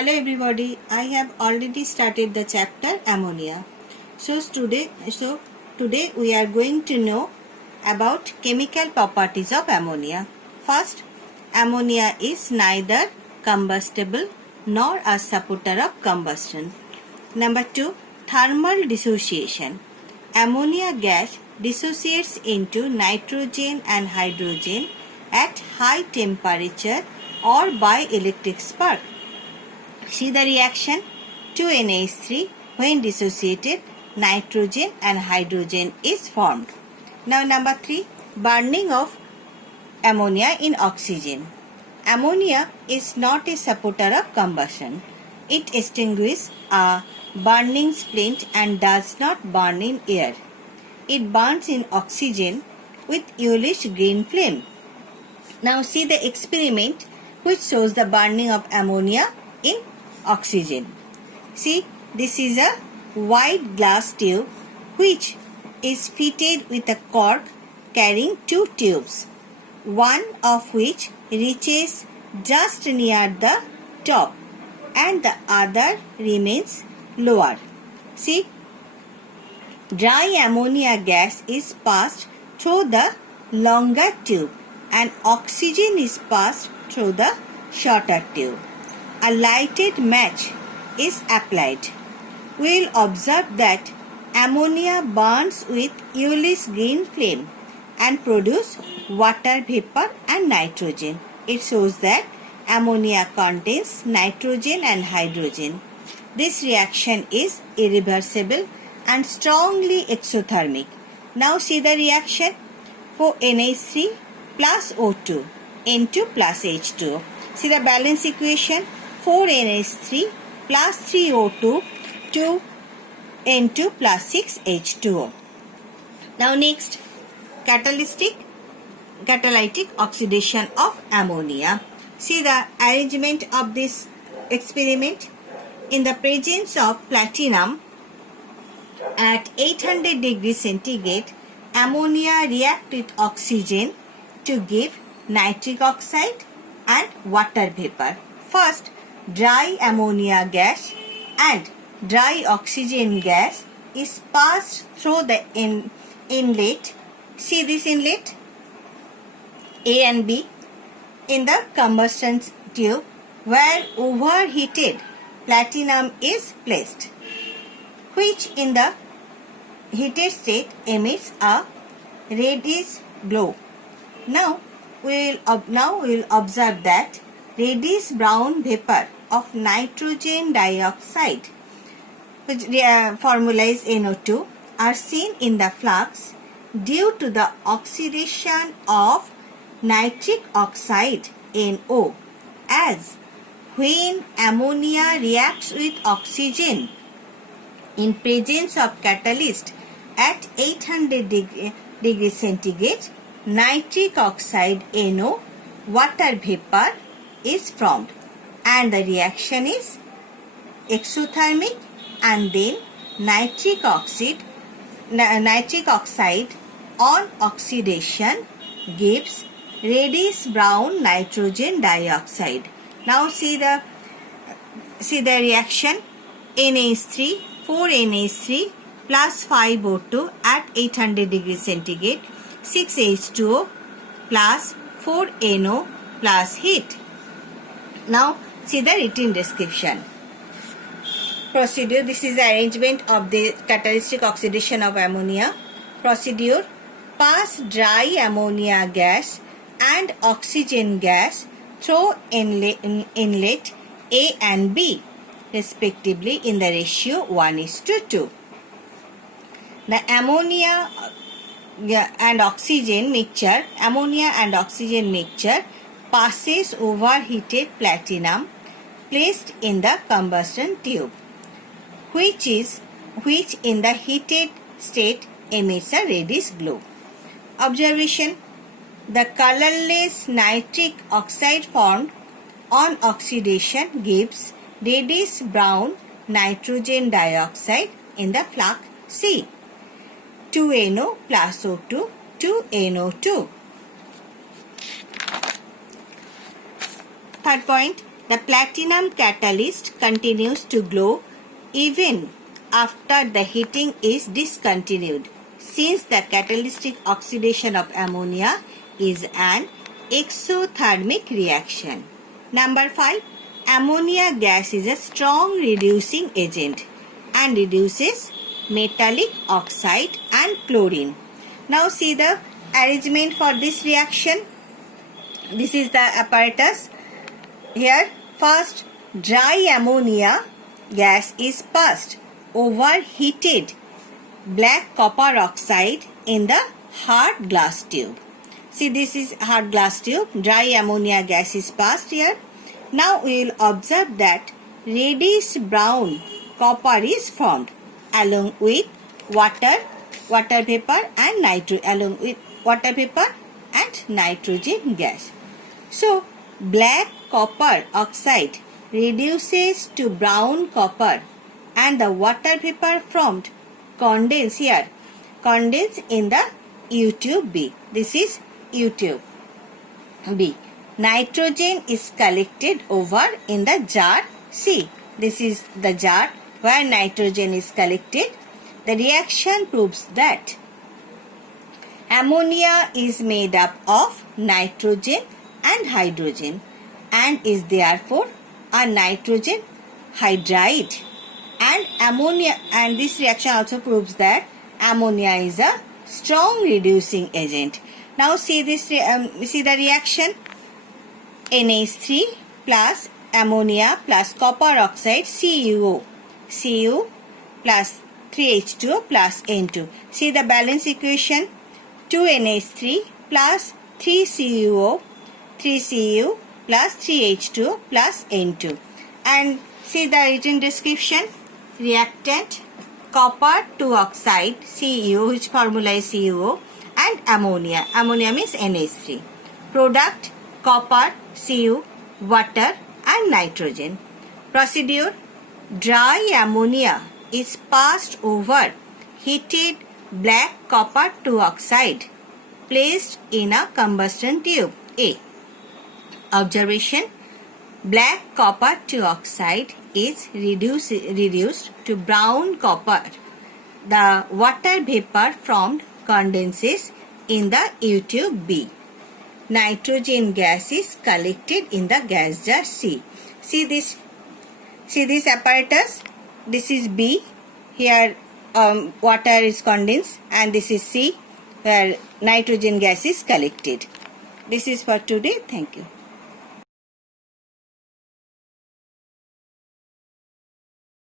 Hello everybody, I have already started the chapter ammonia. So today we are going to know about chemical properties of ammonia. First, ammonia is neither combustible nor a supporter of combustion. Number 2, thermal dissociation. Ammonia gas dissociates into nitrogen and hydrogen at high temperature or by electric spark. See the reaction. 2NH3 when dissociated, nitrogen and hydrogen is formed. Now number 3, burning of ammonia in oxygen. Ammonia is not a supporter of combustion. It extinguishes a burning splint and does not burn in air. It burns in oxygen with yellowish green flame. Now see the experiment which shows the burning of ammonia in oxygen. See, this is a white glass tube which is fitted with a cork carrying two tubes, one of which reaches just near the top and the other remains lower. See, dry ammonia gas is passed through the longer tube and oxygen is passed through the shorter tube. A lighted match is applied. We will observe that ammonia burns with yellowish green flame and produce water vapor and nitrogen. It shows that ammonia contains nitrogen and hydrogen. This reaction is irreversible and strongly exothermic. Now see the reaction. For NH3 plus O2, N2 plus H2O. See the balance equation. 4NH3 plus 3O2 to N2 plus 6H2O. Now next, catalytic oxidation of ammonia. See the arrangement of this experiment. In the presence of platinum at 800 degrees centigrade, ammonia reacts with oxygen to give nitric oxide and water vapor. First, dry ammonia gas and dry oxygen gas is passed through the inlet. See this inlet A and B in the combustion tube where overheated platinum is placed, which in the heated state emits a reddish glow. Now we will observe that reddish brown vapor of nitrogen dioxide, which formula is NO2, are seen in the flux due to the oxidation of nitric oxide NO, as when ammonia reacts with oxygen in presence of catalyst at 800 degrees centigrade, nitric oxide NO, water vapor is formed and the reaction is exothermic, and then nitric oxide on oxidation gives reddish brown nitrogen dioxide. Now see the reaction. NH3 4NH3 plus 5O2 at 800 degrees centigrade, 6H2O plus 4NO plus heat. Now see the written description. Procedure. This is the arrangement of the catalytic oxidation of ammonia. Procedure. Pass dry ammonia gas and oxygen gas through inlet A and B respectively in the ratio 1:2. The ammonia and oxygen mixture passes overheated platinum placed in the combustion tube, which in the heated state emits a reddish glow. Observation. The colorless nitric oxide formed on oxidation gives reddish brown nitrogen dioxide in the flux C. 2NO plus O2 to NO2. Third point, The platinum catalyst continues to glow even after the heating is discontinued, since the catalytic oxidation of ammonia is an exothermic reaction. Number 5. Ammonia gas is a strong reducing agent and reduces metallic oxide and chlorine. Now see the arrangement for this reaction. This is the apparatus. Here first dry ammonia gas is passed over heated black copper oxide in the hard glass tube. See, this is hard glass tube. Dry ammonia gas is passed here. Now we will observe that reddish brown copper is formed along with water vapor and nitrogen gas. So black copper oxide reduces to brown copper and the water vapor formed condense in the U-tube B. This is U-tube B. Nitrogen is collected over in the jar C. This is the jar where nitrogen is collected. The reaction proves that ammonia is made up of nitrogen and hydrogen and is therefore a nitrogen hydride, and ammonia, and this reaction also proves that ammonia is a strong reducing agent. Now see this see the reaction. NH3 plus ammonia plus copper oxide CuO plus 3H2O plus N2. See the balance equation. 2NH3 plus 3CuO plus 3H2O plus N2. And see the written description. Reactant copper 2 oxide CuO, which formula is CuO, and ammonia. Ammonia means NH3. Product copper, Cu, water and nitrogen. Procedure. Dry ammonia is passed over heated black copper 2 oxide placed in a combustion tube A. Observation. Black copper 2 oxide is reduced to brown copper. The water vapor formed condenses in the U-tube B. Nitrogen gas is collected in the gas jar C. See this apparatus. This is B. Here water is condensed, and this is C, where nitrogen gas is collected. This is for today. Thank you.